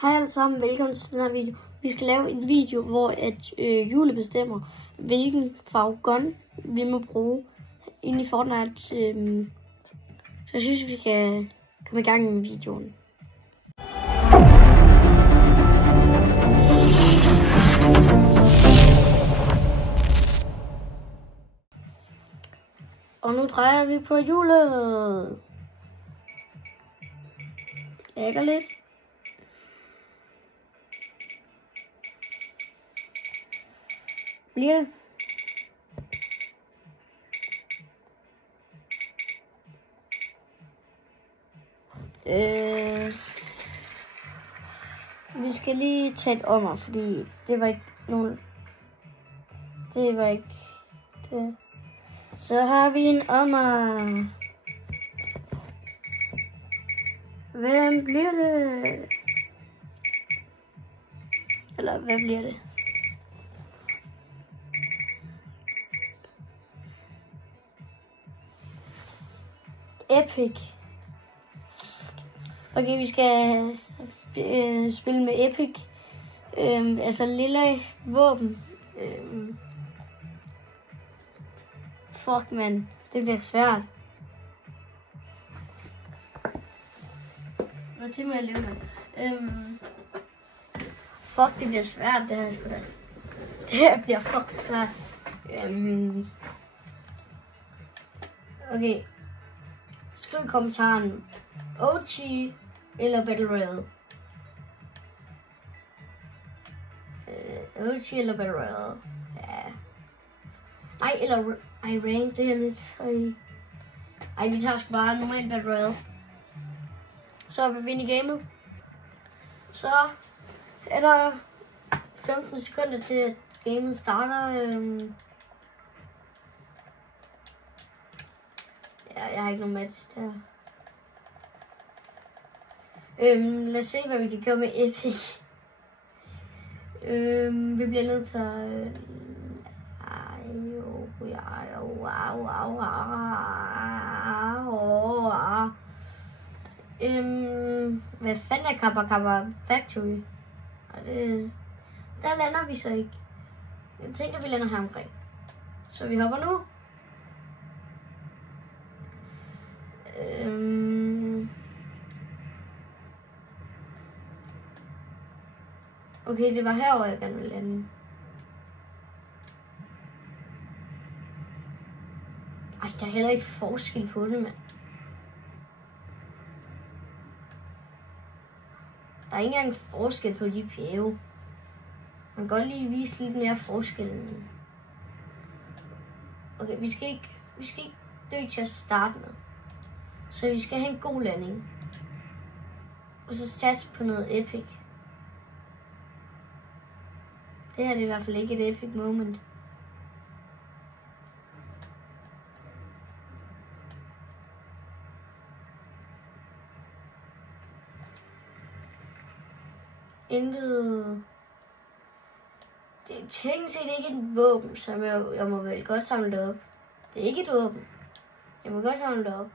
Hej alle sammen, velkommen til den her video. Vi skal lave en video, hvor Jule bestemmer, hvilken farve gun vi må bruge inde i Fortnite. Så jeg synes, vi skal komme i gang med videoen. Og nu drejer vi på hjulet. Lægger lidt. Bliver det? Vi skal lige tage et ommer, fordi det var ikke nogen. Det var ikke det. Så har vi en ommer. Hvem bliver det? Eller hvad bliver det? Epic. Okay, vi skal spille med Epic. Altså lille våben. Fuck man, det bliver svært. Hvad til mig at leve med? Fuck, det bliver svært, det her sgu da. Det her bliver fucking svært. Okay. Skriv i kommentaren OG eller Battle Royale. OG eller Battle Royale. Ja. Ej, eller rank, det er lidt højt. Ej, vi tager sgu bare normalt Battle Royale. Så er vi inde i gamet. Så er der 15 sekunder til at gamet starter. Ja, jeg har ikke nogen match der. Lad os se, hvad vi kan gøre med Epic. Vi bliver nødt til at... Hvad fanden er Kappa Factory? Der lander vi så ikke. Jeg tænker, vi lander her omkring. Så vi hopper nu. Okay, det var herover jeg gerne ville lande. Ej, der er heller ikke forskel på det, mand. Der er ikke engang forskel på de bjerge. Man kan godt lige vise lidt mere forskel. Okay, vi skal ikke dø til at starte med. Så vi skal have en god landing. Og så satse på noget epic. Det her er i hvert fald ikke et epic moment. Intet. Det er teknisk set ikke et våben, som jeg må vel godt samle det op. Det er ikke et våben. Jeg må godt samle det op.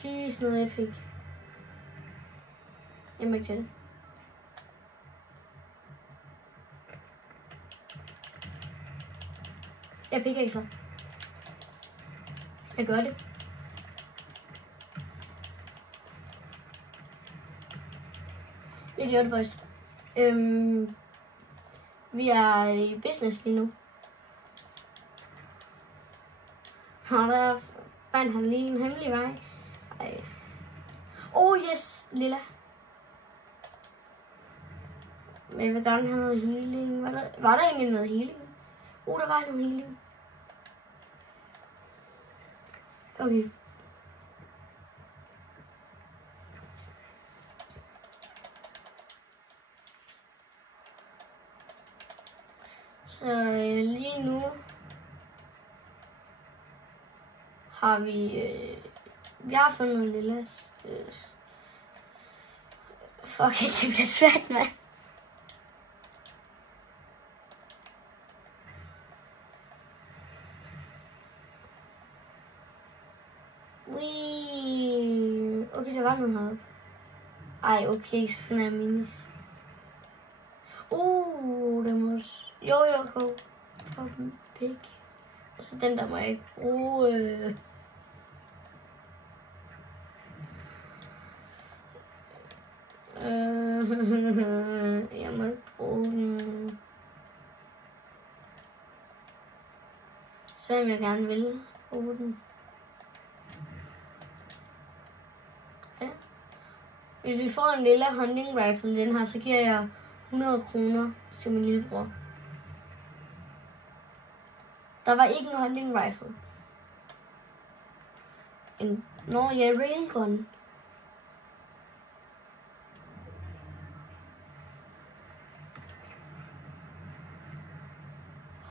Please, noget epic. Jeg må ikke til det. Jeg pikker ikke så. Jeg gør det. Jeg gør det, boys. Vi er i business lige nu. Og der fandt han lige en hemmelig vej. Ej. Oh yes, lilla. Men jeg vil gerne have noget healing. Var der egentlig noget healing? Der var noget healing. Okay. Så lige nu har vi har fundet en lille fuck, det bliver svært, mand. Wee. Okay, der var noget heroppe. Ej, okay, så finder jeg minis. Det må... Jo. Pig. Og så den der må jeg ikke bruge. Jeg må ikke bruge den. Selvom jeg gerne vil bruge den. Ja. Hvis vi får en lille hunting rifle, den her, så giver jeg 100 kroner til min lillebror. Der var ikke en hunting rifle. Railgun.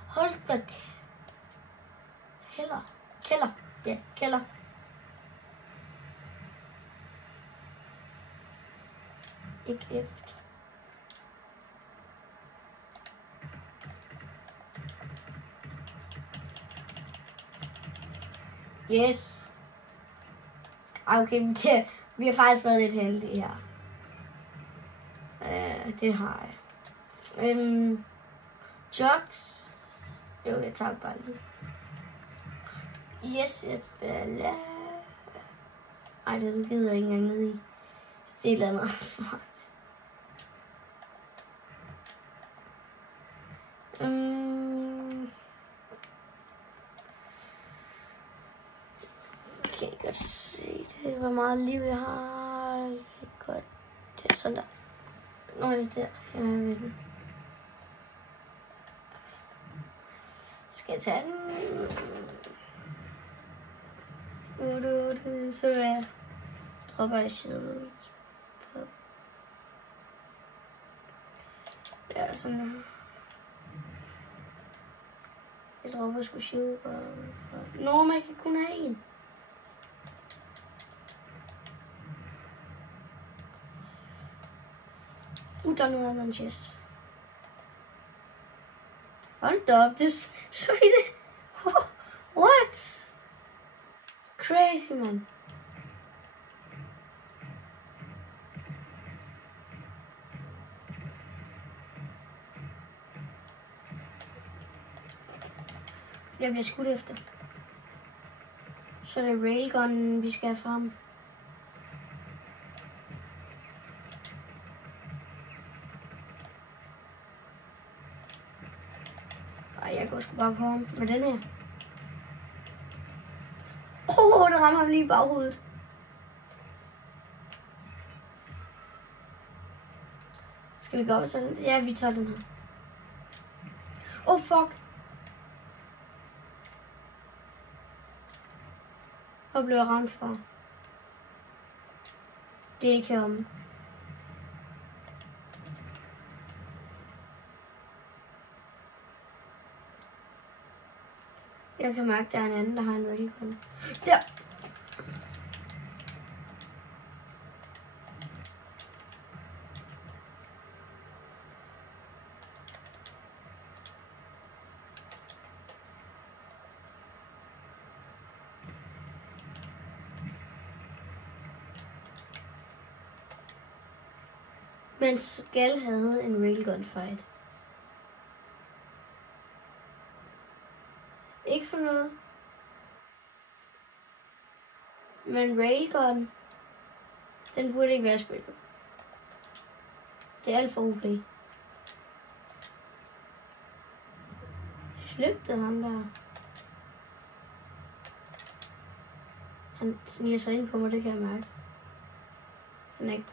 Hold da kælder. Ja, kælder. Ikke efter. Yes. Okay, vi har faktisk været lidt heldige her. Det har jeg. Jocks. Jo, jeg tager bare lidt. Yes, ej, det gider jeg ikke engang ned i. Det er et eller andet. Kan I godt se det? Hvor meget liv jeg har. Jeg kan godt. Det er sådan der. Nå, det er der. Jeg ved den. Skal jeg tage den? Så jeg dropper i shield. Ja, sådan der. Jeg dropper sgu shield. Nå, man kan kun have en. Der er noget andet end chest. Hold da op, det er så i det. What? Crazy, man. Jeg bliver skudt efter. Så er det railgun, vi skal have frem. Jeg går sgu bare på ham med den her. Det rammer ham lige i baghovedet. Skal vi gå op og sådan? Ja, vi tager den her. Fuck. Hvor blev jeg ramt fra? Det er ikke heromme. Jeg kan mærke, at der er en anden, der har en railgun. Der! Men Skal havde en railgun fight. Ikke for noget. Men railgun, den burde ikke være spillet. Det er alt for OP. Flygtede ham der. Han sniger sig ind på mig, det kan jeg mærke. Han er ikke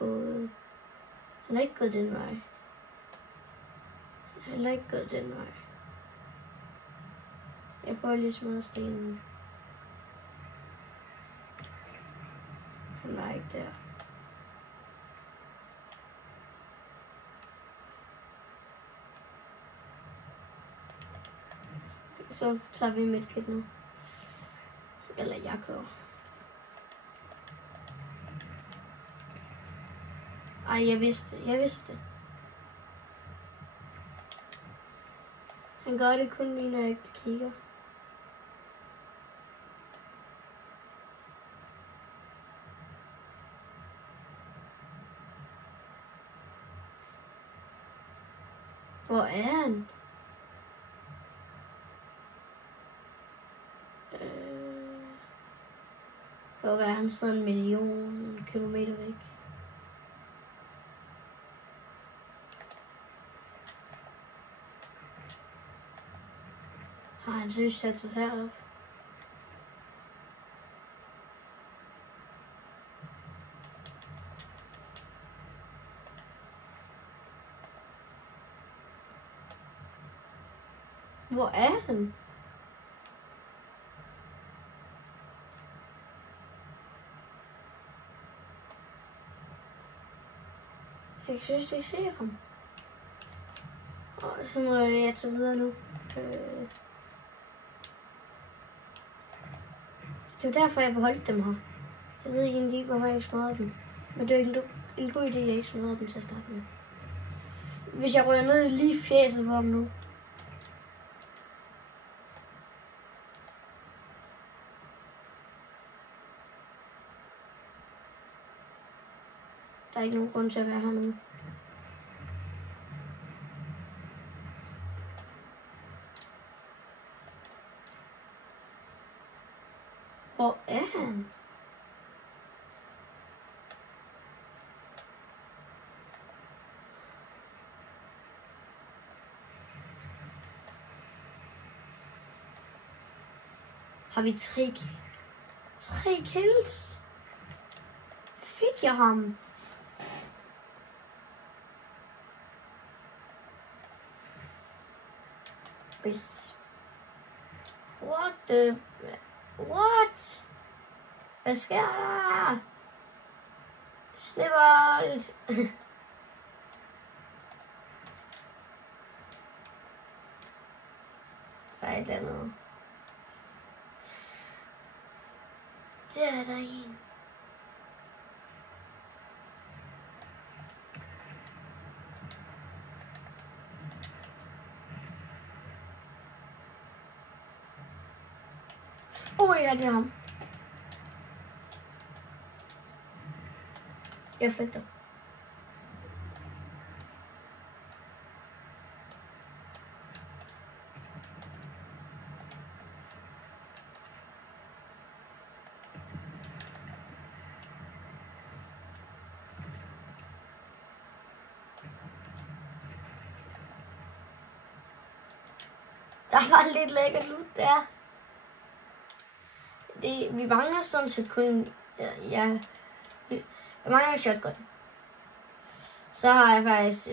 gået den vej. Han er ikke gået den vej. Jeg prøver lige at smadre stenen. Han var ikke der. Så tager vi medkit nu. Eller jeg gør. Ej, jeg vidste det. Han gør det kun lige, når jeg kigger. Hvor er han? Hvor er han sådan 1 million kilometer væk? Har han synes sat sig herop? Hvor er han? Jeg synes, jeg ser ham. Og så må jeg tage videre nu. Det var derfor, jeg beholdt dem her. Jeg ved egentlig ikke, hvorfor jeg ikke smadrede dem. Men det er jo en god idé, at jeg ikke smadrede dem til at starte med. Hvis jeg rører ned lige fjeset på dem nu. Der er ikke nogen grund til at være hernede. Hvor er han? Har vi 3 kills? Fik jeg ham? What? Hvad sker der? Snebold! Der er et eller andet. Der er der en. Ja, det er ham. Jeg fik det. Der var lidt lækkert loot der. Vi mangler sådan set kun, ja, vi mangler shotgun. Så har jeg faktisk,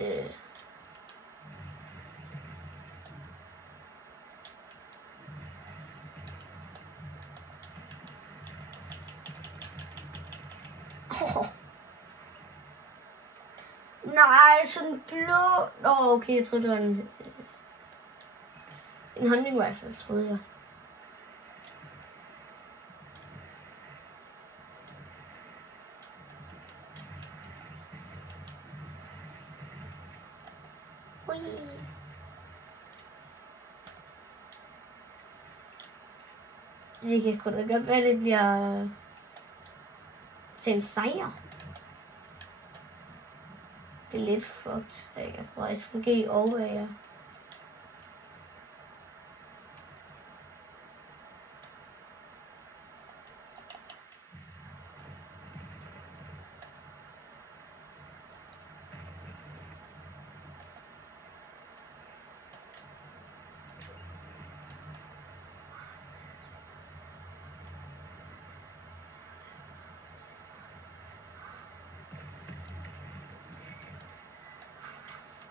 nej, sådan blå, okay, jeg troede det var en hunting rifle, troede jeg. Det kan sgu da godt være, det bliver til en sejr. Det er lidt fucked, jeg tror, jeg skal give over jer.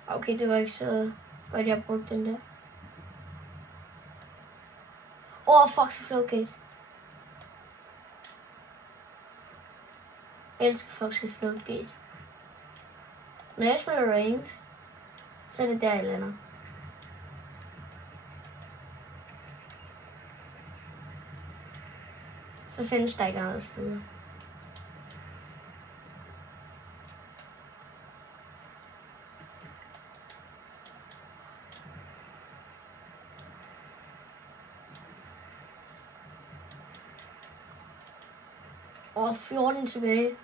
Okay, det var ikke så godt, jeg brugte den der. Fuck, så Floatgate. Jeg elsker Foxy Floatgate. Når jeg spiller ranked, så er det der, jeg lander. Så findes der ikke andre steder. Og 14 tilbage.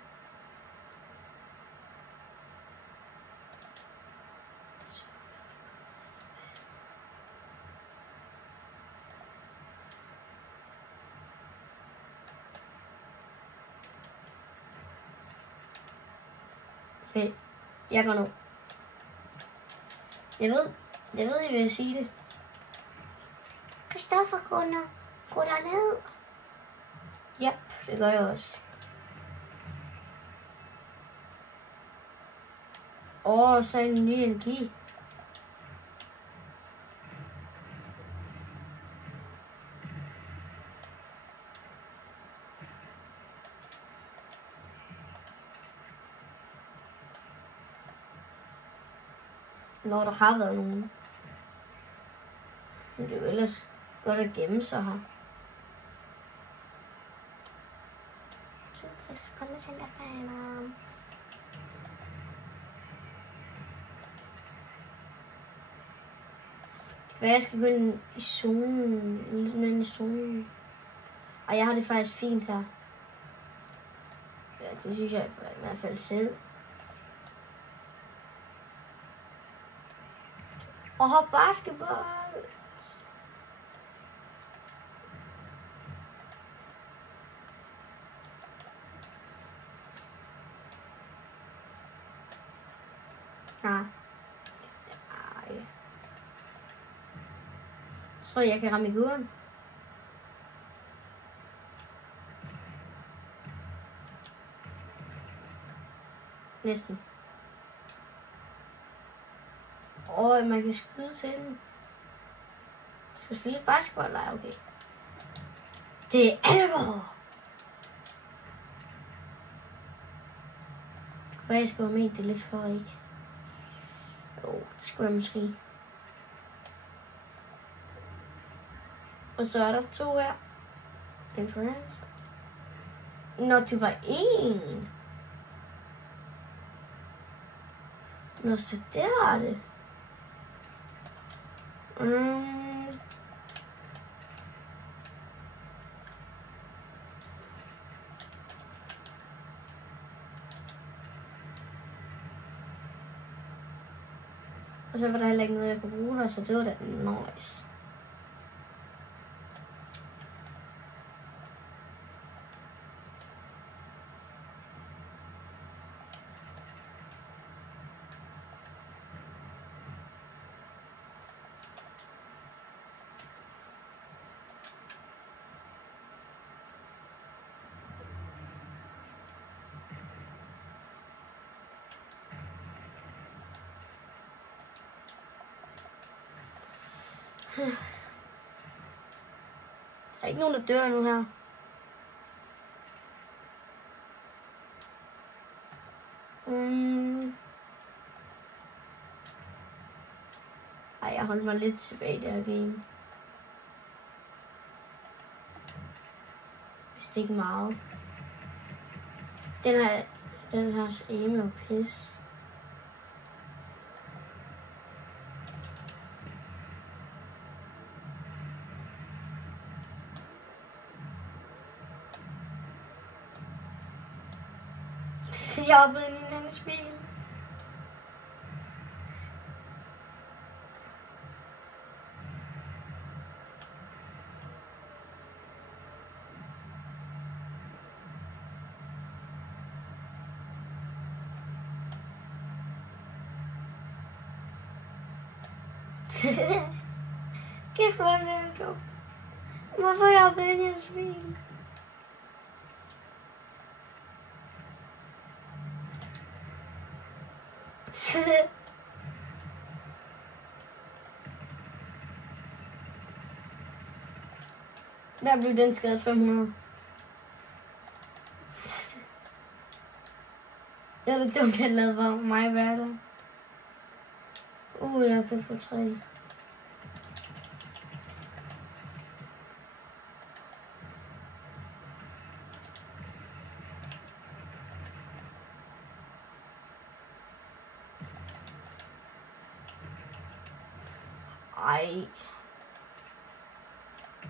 Jeg går ned. Jeg ved, I vil sige det. Kristoffer, gå derned. Ja, det gør jeg også. Så en ny energi. Når der har været nogen. Men det er jo ellers godt at gemme sig her. Kom med centerfejler. Hvad jeg skal gå ind i zonen. Lidt mere ind i zonen. Og jeg har det faktisk fint her. Ja, det synes jeg i hvert fald selv. Og basketball. Nej. Så tror jeg kan ramme i guren. Næsten. Man kan skyde til den. Skal vi spille basketball? Nej, okay. Det er alvor! Hvad jeg skal med det lidt for ikke. Jo, det skal jeg måske. Og så er der 2 her. Influencer. Nå, det var 1. Nå, så der er det. Og så var der heller ikke noget, jeg kunne bruge der, så det var da nice. Der er ikke nogen, der dør nu her. Ej, jeg holdt mig lidt tilbage i det her game. Hvis det ikke meget. Den her aim er jo pis. Jeg er oppe i en anden spil. Kæft, hvor er det dumt. Hvorfor er jeg oppe i en anden spil? Der blev den skadet 500. Det er det dumt, at lade for mig være der. Jeg kan få 3. Ej.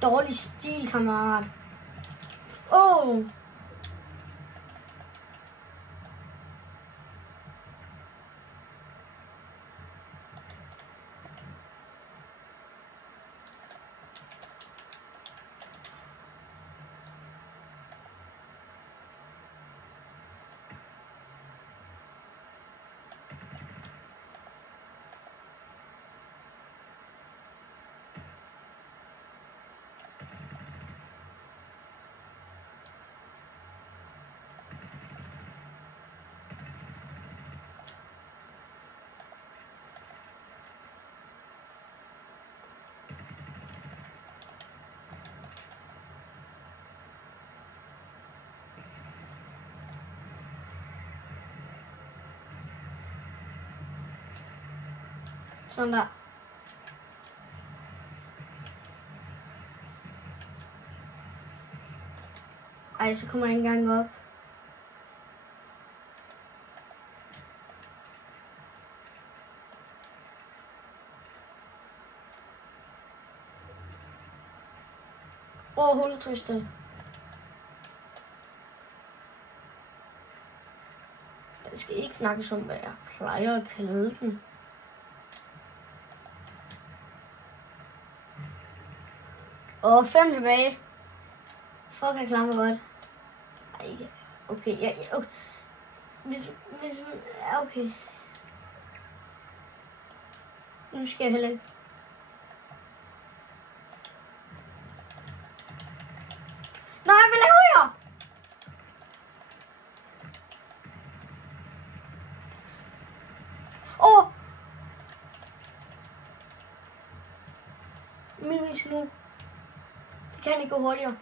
Dårlig stil, kammerat. Sådan der. Ej, så kommer jeg ikke engang op. Hulletryster. Jeg skal ikke snakke om, hvad jeg plejer at kalde den. Og 5 tilbage. Fuck, jeg klarer mig godt. Ej, okay, ja, okay. Okay. Nu skal jeg heller ikke. Nej, hvad laver jeg? Minis nu. Det kan ikke gå hurtigere.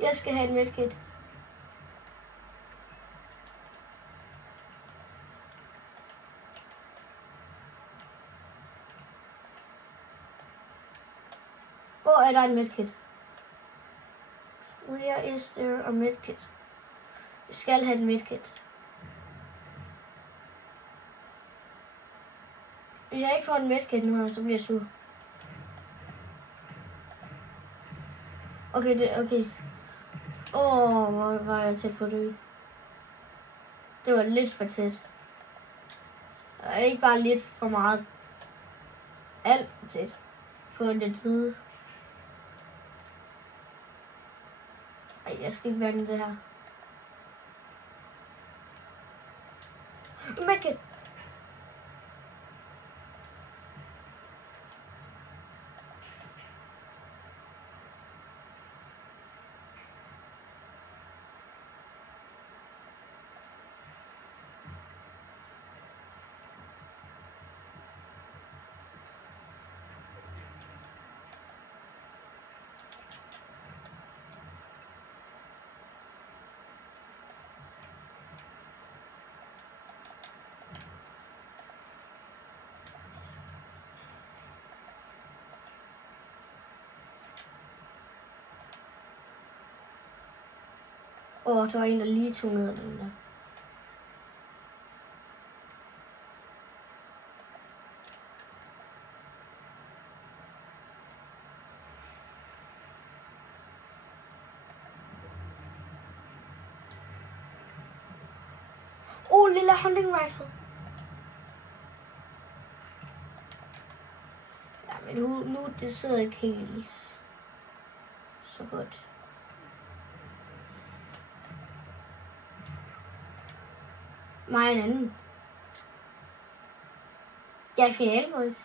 Jeg skal have et medkit. Hvor er der en medkit? Where is there a medkit? Jeg skal have et medkit. Hvis jeg ikke får en medkit nu her, så bliver jeg sur. Okay, det okay. Hvor var jeg tæt på det? Det var lidt for tæt. Og ikke bare lidt for meget. Alt for tæt. På det hvide. Ej, jeg skal ikke mærke det her. Medkit! Der var en, der lige tog ned af den der. Lille hunting rifle. Ja, men nu det sidder ikke helt så godt. Mig en anden. Jeg er i finale, boys.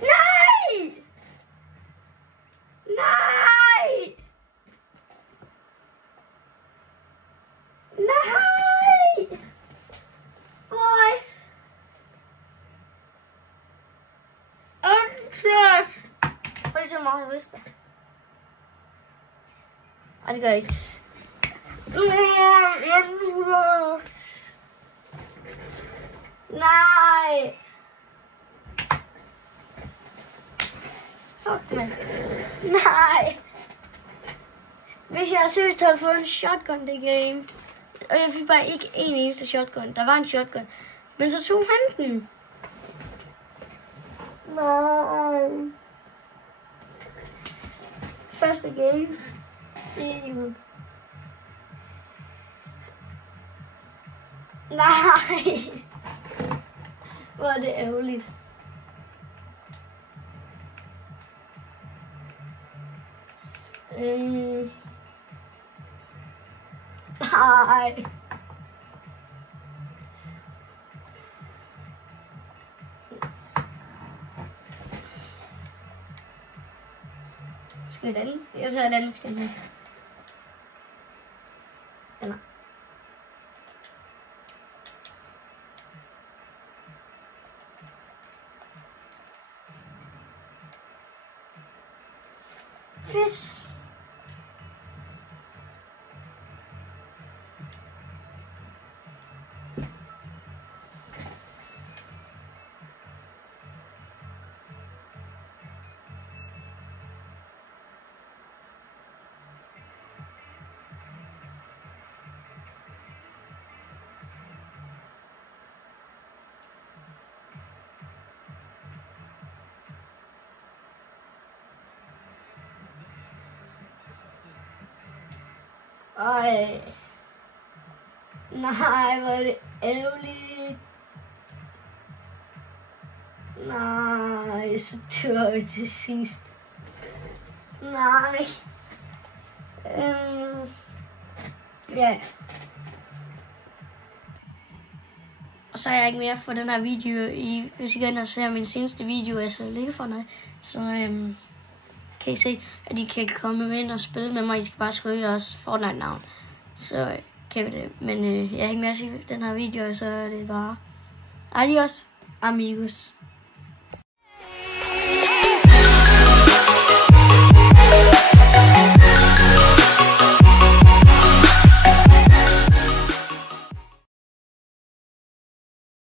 Nej! Nej! Nej! Boys! Undklæft! Hvor er det så meget, jeg vidste? Ej, det gør jeg ikke. Nej! Fuck, man. Nej! Hvis jeg seriøst havde fået en shotgun det game, og jeg fik bare ikke en eneste shotgun. Der var en shotgun, men så tog han den. Nej. Første game. Nej. Hvor er det ærgerligt. Nej. sgu et andet. Jeg tager et andet skin her. Eller. Fisk. Ej. Nej, hvor er det ærgerligt. Nej, så dør vi til sidst. Nej. Ja. Og så er jeg ikke mere for den her video. Hvis I går ind og ser min seneste video, altså ligge for noget, så kan I se, at I kan komme ind og spille med mig. I skal bare skrive jeres Fortnite-navn. Så kan vi det. Men jeg har ikke mere at sige den her video, så er det bare adios, amigos.